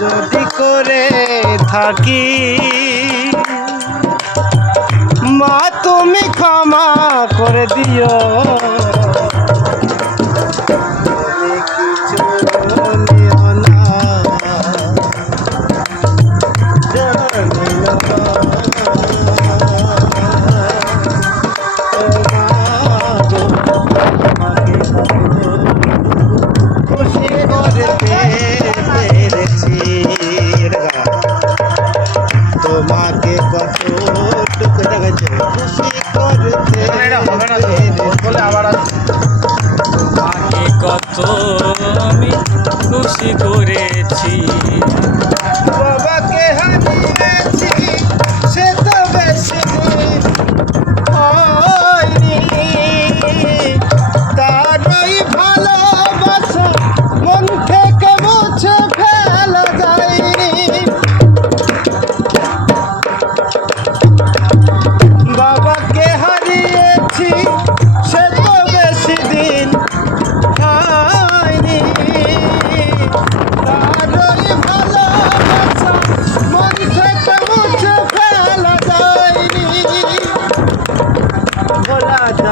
যদি করে থাকি মা তুমি ক্ষমা করে দিও। কিছু না। কত আমি খুশি করেছ।